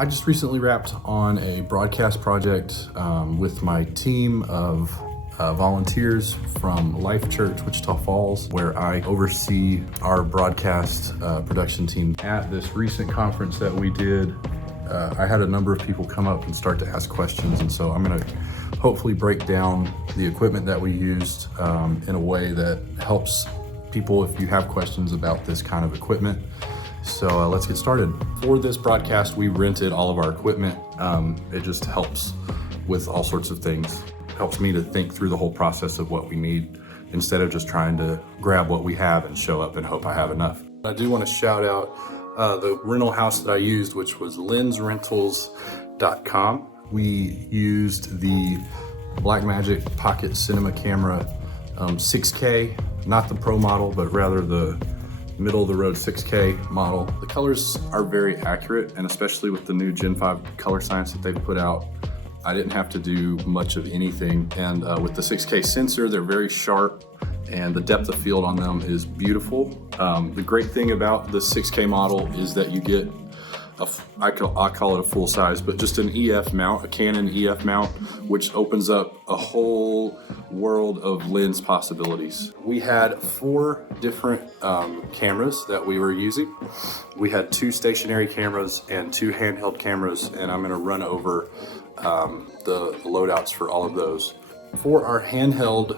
I just recently wrapped on a broadcast project with my team of volunteers from Life Church, Wichita Falls, where I oversee our broadcast production team. At this recent conference that we did, I had a number of people come up and start to ask questions, and so I'm gonna hopefully break down the equipment that we used in a way that helps people if you have questions about this kind of equipment. So let's get started. For this broadcast, we rented all of our equipment. It just helps with all sorts of things. Helps me to think through the whole process of what we need instead of just trying to grab what we have and show up and hope I have enough. I do want to shout out the rental house that I used, which was lensrentals.com. We used the Blackmagic Pocket Cinema Camera 6K, not the Pro model, but rather the middle of the road 6K model. The colors are very accurate, and especially with the new Gen 5 color science that they've put out, I didn't have to do much of anything. And with the 6K sensor, they're very sharp, and the depth of field on them is beautiful. The great thing about the 6K model is that you get I call it a full size, but just an EF mount, a Canon EF mount, which opens up a whole world of lens possibilities. We had 4 different cameras that we were using. We had 2 stationary cameras and 2 handheld cameras, and I'm gonna run over the loadouts for all of those. For our handheld,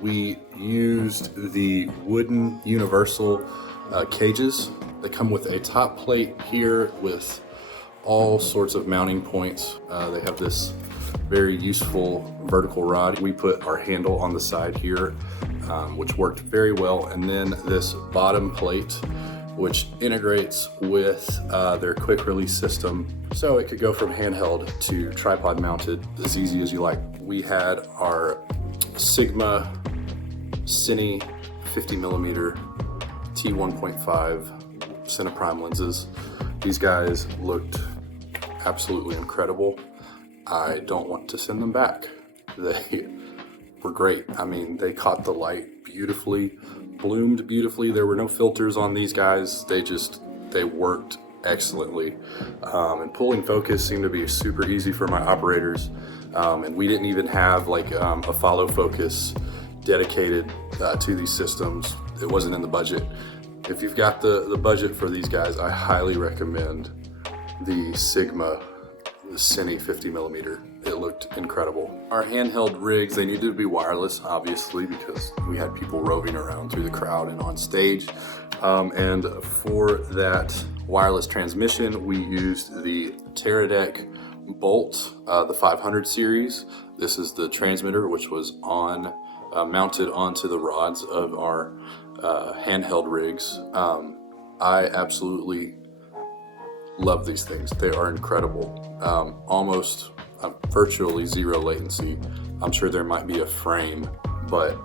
we used the wooden universal cages. They come with a top plate here with all sorts of mounting points. They have this very useful vertical rod. We put our handle on the side here, which worked very well. And then this bottom plate, which integrates with their quick release system. So it could go from handheld to tripod mounted as easy as you like. We had our Sigma Cine 50mm T1.5 Cineprime lenses. These guys looked absolutely incredible. I don't want to send them back. They were great. I mean, they caught the light beautifully, bloomed beautifully. There were no filters on these guys. They worked excellently. And pulling focus seemed to be super easy for my operators. And we didn't even have like a follow focus dedicated to these systems. It wasn't in the budget. If you've got the budget for these guys, I highly recommend the Sigma, the Cine 50mm. It looked incredible. Our handheld rigs, they needed to be wireless, obviously, because we had people roving around through the crowd and on stage. And for that wireless transmission, we used the Teradek Bolt, the 500 series. This is the transmitter, which was mounted onto the rods of our handheld rigs. I absolutely love these things. They are incredible. Almost virtually zero latency. I'm sure there might be a frame, but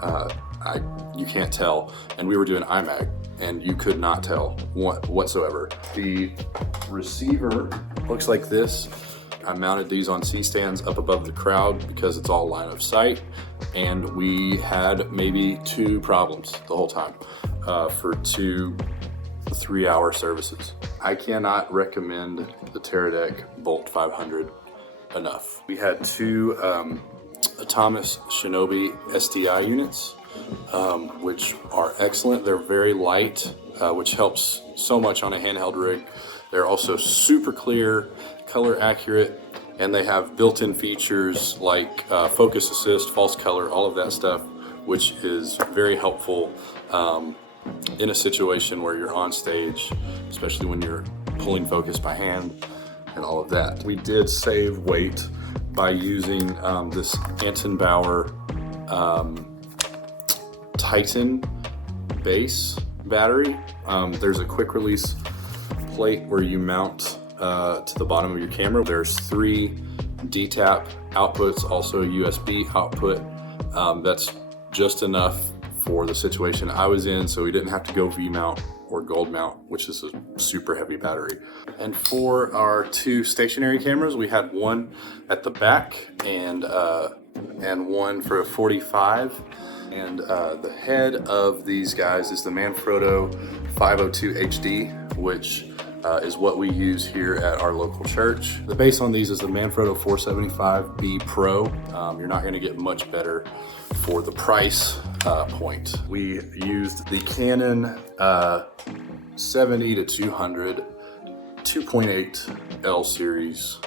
you can't tell. And we were doing IMAG, and you could not tell whatsoever. The receiver looks like this. I mounted these on C-stands up above the crowd because it's all line of sight, and we had maybe 2 problems the whole time for 2 3-hour services. I cannot recommend the Teradek Bolt 500 enough. We had 2 Thomas Shinobi SDI units, which are excellent. They're very light, which helps so much on a handheld rig. They're also super clear, color accurate, and they have built-in features like focus assist, false color, all of that stuff, which is very helpful in a situation where you're on stage, especially when you're pulling focus by hand and all of that. We did save weight by using this Anton Bauer Titan base battery. There's a quick release plate where you mount to the bottom of your camera. There's 3 DTAP outputs, also a USB output. That's just enough for the situation I was in, so we didn't have to go V-mount or gold mount, which is a super heavy battery. And for our 2 stationary cameras, we had one at the back and one for a 45. And the head of these guys is the Manfrotto 502 HD, which is what we use here at our local church. The base on these is the Manfrotto 475B Pro. You're not going to get much better for the price point. We used the Canon 70 to 200 2.8 L series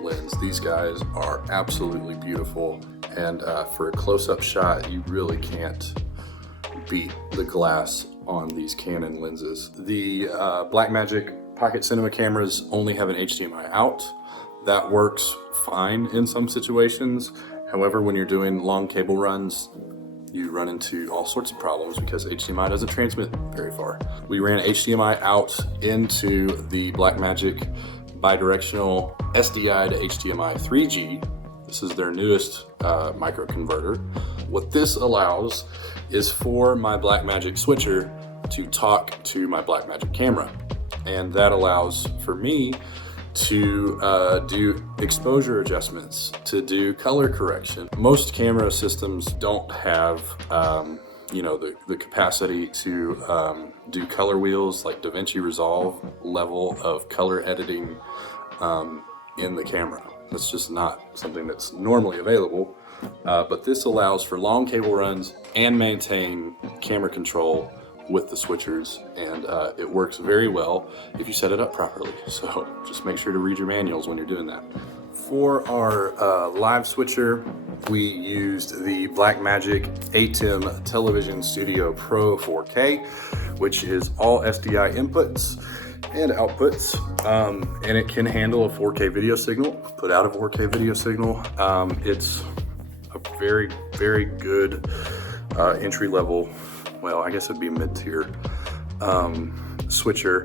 lens. These guys are absolutely beautiful, and for a close-up shot, you really can't beat the glass on these Canon lenses. The Blackmagic Pocket Cinema cameras only have an HDMI out. That works fine in some situations. However, when you're doing long cable runs, you run into all sorts of problems because HDMI doesn't transmit very far. We ran HDMI out into the Blackmagic bidirectional SDI to HDMI 3G. This is their newest micro converter. What this allows is for my Blackmagic switcher to talk to my Blackmagic camera. And that allows for me to do exposure adjustments, to do color correction. Most camera systems don't have the capacity to do color wheels like DaVinci Resolve level of color editing in the camera. That's just not something that's normally available, but this allows for long cable runs and maintain camera control with the switchers, and it works very well if you set it up properly. So just make sure to read your manuals when you're doing that. For our live switcher, we used the Blackmagic ATEM Television Studio Pro 4K, which is all SDI inputs and outputs, and it can handle a 4K video signal, put out a 4K video signal. It's a very, very good entry-level, well, I guess it'd be mid-tier switcher.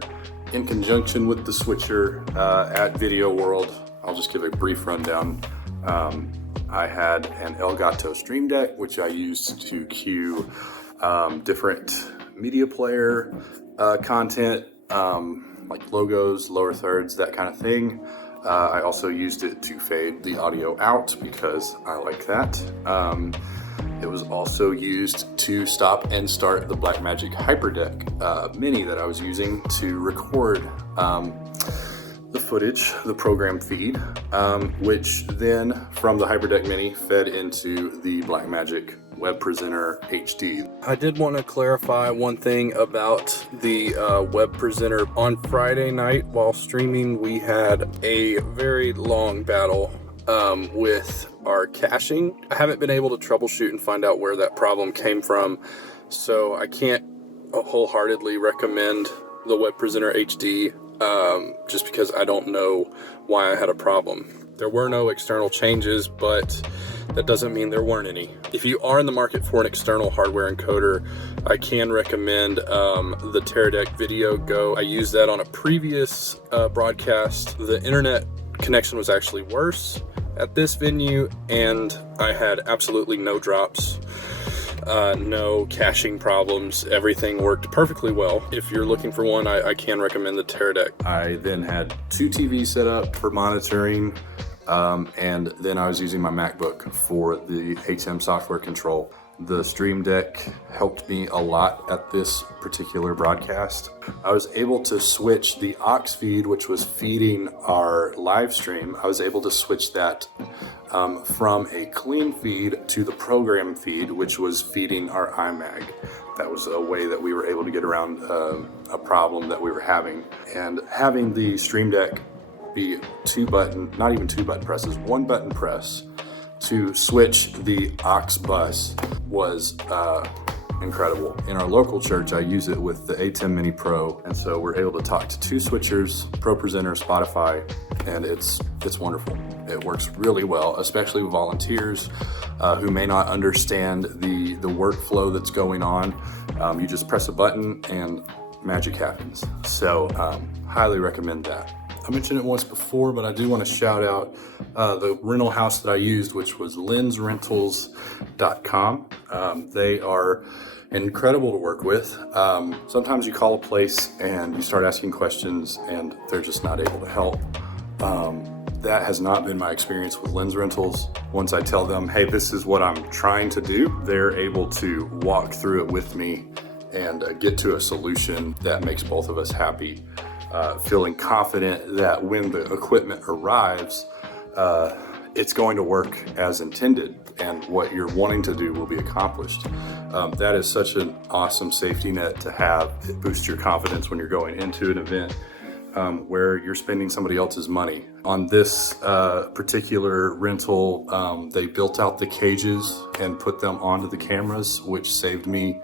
In conjunction with the switcher at Video World, I'll just give a brief rundown. I had an Elgato Stream Deck, which I used to cue different media player content, like logos, lower thirds, that kind of thing. I also used it to fade the audio out because I like that. It was also used to stop and start the Blackmagic HyperDeck Mini that I was using to record the footage, the program feed, which then from the HyperDeck Mini fed into the Blackmagic Web Presenter HD. I did want to clarify one thing about the Web Presenter. On Friday night while streaming, we had a very long battle with our caching. I haven't been able to troubleshoot and find out where that problem came from, so I can't wholeheartedly recommend the Web Presenter HD just because I don't know why I had a problem. There were no external changes, but that doesn't mean there weren't any. If you are in the market for an external hardware encoder, I can recommend the Teradek Video Go. I used that on a previous broadcast. The internet connection was actually worse at this venue, and I had absolutely no drops, no caching problems. Everything worked perfectly well. If you're looking for one, I can recommend the Teradek. I then had 2 TVs set up for monitoring, and then I was using my MacBook for the ATEM software control. The Stream Deck helped me a lot at this particular broadcast. I was able to switch the aux feed, which was feeding our live stream. I was able to switch that from a clean feed to the program feed, which was feeding our iMag. That was a way that we were able to get around a problem that we were having. And having the Stream Deck be not even two button presses, 1 button press to switch the aux bus was incredible. In our local church, I use it with the ATEM Mini Pro, and so we're able to talk to 2 switchers, Pro Presenter, Spotify, and it's wonderful. It works really well, especially with volunteers who may not understand the workflow that's going on. You just press a button and magic happens. So highly recommend that. I mentioned it once before, but I do want to shout out the rental house that I used, which was lensrentals.com. They are incredible to work with. Sometimes you call a place and you start asking questions and they're just not able to help. That has not been my experience with Lens Rentals. Once I tell them, hey, this is what I'm trying to do, they're able to walk through it with me and get to a solution that makes both of us happy. feeling confident that when the equipment arrives, it's going to work as intended and what you're wanting to do will be accomplished. That is such an awesome safety net to have. It boosts your confidence when you're going into an event where you're spending somebody else's money. On this particular rental, they built out the cages and put them onto the cameras, which saved me,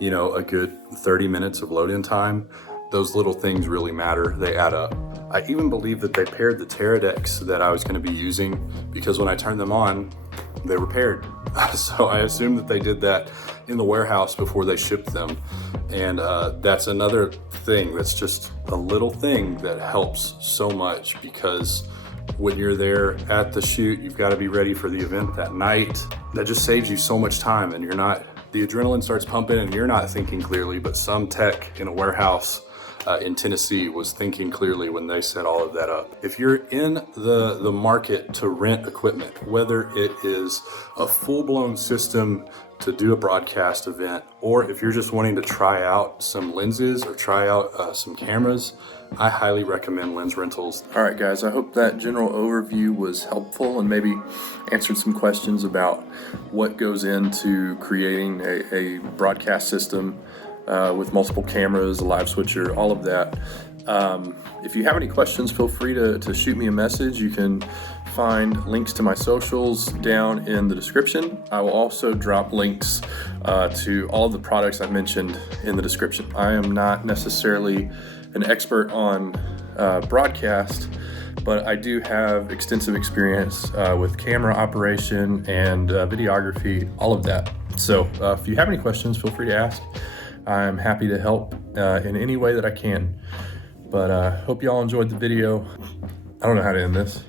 a good 30 minutes of load-in time. Those little things really matter. They add up. I even believe that they paired the Teradeks that I was going to be using, because when I turned them on, they were paired. So I assume that they did that in the warehouse before they shipped them. And that's another thing that's just a little thing that helps so much, because when you're there at the shoot, you've got to be ready for the event that night. That just saves you so much time, and the adrenaline starts pumping and you're not thinking clearly, but some tech in a warehouse in Tennessee was thinking clearly when they set all of that up. If you're in the market to rent equipment, whether it is a full-blown system to do a broadcast event, or if you're just wanting to try out some lenses or try out some cameras, I highly recommend Lens Rentals. All right, guys, I hope that general overview was helpful and maybe answered some questions about what goes into creating a broadcast system with multiple cameras, a live switcher, all of that. If you have any questions, feel free to shoot me a message. You can find links to my socials down in the description. I will also drop links to all of the products I mentioned in the description. I am not necessarily an expert on broadcast, but I do have extensive experience with camera operation and videography, all of that. So if you have any questions, feel free to ask. I'm happy to help in any way that I can. But hope y'all enjoyed the video. I don't know how to end this.